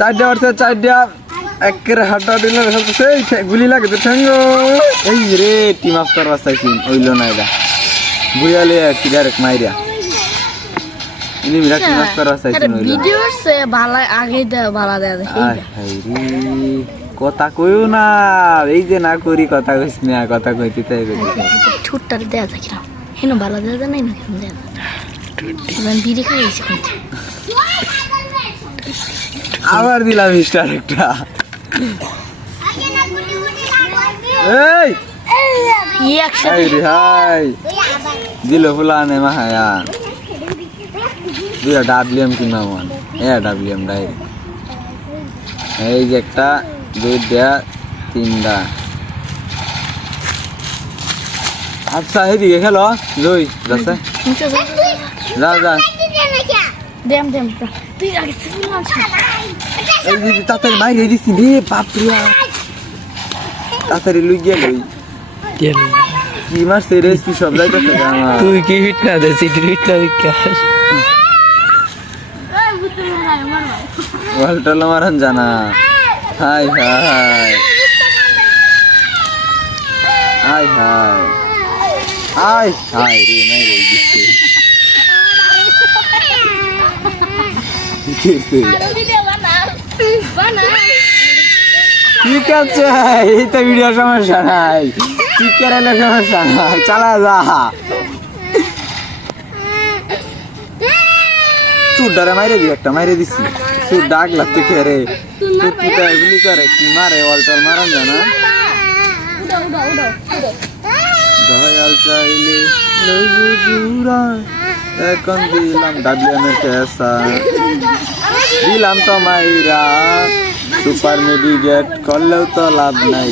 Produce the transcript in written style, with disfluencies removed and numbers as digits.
চারটা মারছে চারটা একের হাঁটা দিল গুলি লাগে তো ঠেঙ্গ এই রে টিম আপ করবার চাইছি হইল না এটা বুঝালে একটি ডাইরেক্ট মাইরা ইনি মিরা টিম আপ করবার চাইছি হইল ভিডিও সে ভালো আগে দে ভালো দে কথা কইও না এই যে না করি কথা কইস না কথা কইতে তাই ছুটটা দেয়া দেখি না হেন ভালো দেয়া নাই না কেন দেয়া আমি বিড়ি খাইছি কিন্তু আবার দিলাম স্টার একটা এই এই একসাথে এই হাই দিল ফুলানে মাহায়া দুইটা ডাবলিএম কিনা মান ডাবলিএম ডাইরেক্ট এই যে একটা দুইটা তিনটা আচ্ছা এদিকে খেলো লই যাচ্ছে যা যা দেম তুই আগে সিলাম এই দিদি তাড়াতাড়ি মাইরে দিছি রে বাপরে তাড়াতাড়ি লই গেল কি মারছে রে তুই সব যাইতেছে আমার তুই কি হিট না দেছি হিট না দেখা ওয়ালটল মারান জানা high high high high high high রে মাইরে দিছি ঠিক আছে এই তো ভিডিও সমস্যা নাই ঠিক করে সমস্যা নাই চালা যা চুড্ডারে মাইরে দি একটা মাইরে দিছি চুড ডাক লাগতে কে রে তুই পিতায় গুলি করে কি মারে ওয়ালটল মারান জানা দয়াল চাইলে লইবু জুরা এখন দিলাম ডাবলিএমের কেসা দিলাম তো মাইরা সুপার মেডিকেট করলেও তো লাভ নাই